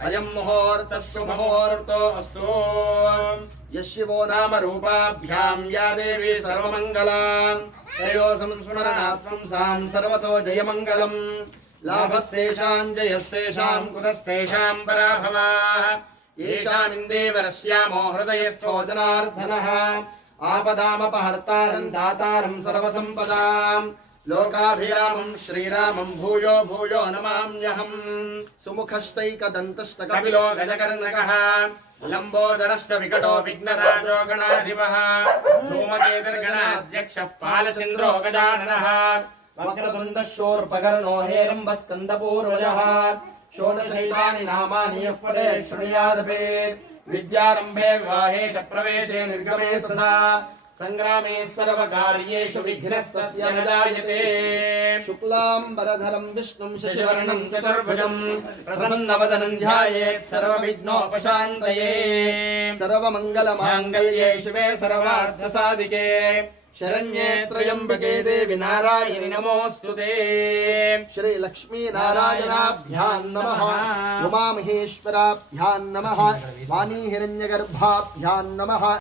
अयं मुहूर्तः शुभमुहूर्तो अस्तु। यशिवो नाम रूपाभ्यां या देवी सर्वमङ्गलां तयोः संस्मरणात् पुंसां सर्वतो जयमङ्गलम्। लाभस्तेषां जयस्तेषां कुतस्तेषां पराभवाः। येषामिन्देवरस्यामो हृदयस्थो जनार्दनः। आपदामपहर्तारं दातारं सर्वसम्पदां लोकाभिरामं श्रीरामं भूयो भूयो नमाम्यहम्। सुमुखश्चैकदन्तश्चकपिलो गजकर्णकः लम्बोदरश्च विकटो विघ्नराजो गणाधिपः धूमकेतुर्गणाध्यक्षः पालचन्द्रो गजाननः वक्रतुण्डः शूर्पकर्णो हेरम्बः स्कन्दपूर्वजः षोडशैतानि नामानि यः पठेत् शृणुयादपि विद्यारम्भे विवाहे च प्रवेशे निर्गमे सदा संग्रामे सर्वकार्येषु विघ्नस्तस्य न जायते। शुक्लाम्बरधरं विष्णुं शशिवर्णं चतुर्भुजं प्रसन्नवदनं ध्यायेत् सर्वविघ्नोपशान्तये। सर्वमङ्गलमाङ्गल्ये शिवे सर्वार्थसाधिके शरण्ये त्र्यम्बके देवि नारायणि नमोऽस्तुते। श्री लक्ष्मी नारायणाभ्यां नमः। उमामहेश्वराभ्यां नमः। वाणी हिरण्यगर्भाभ्यां नमः।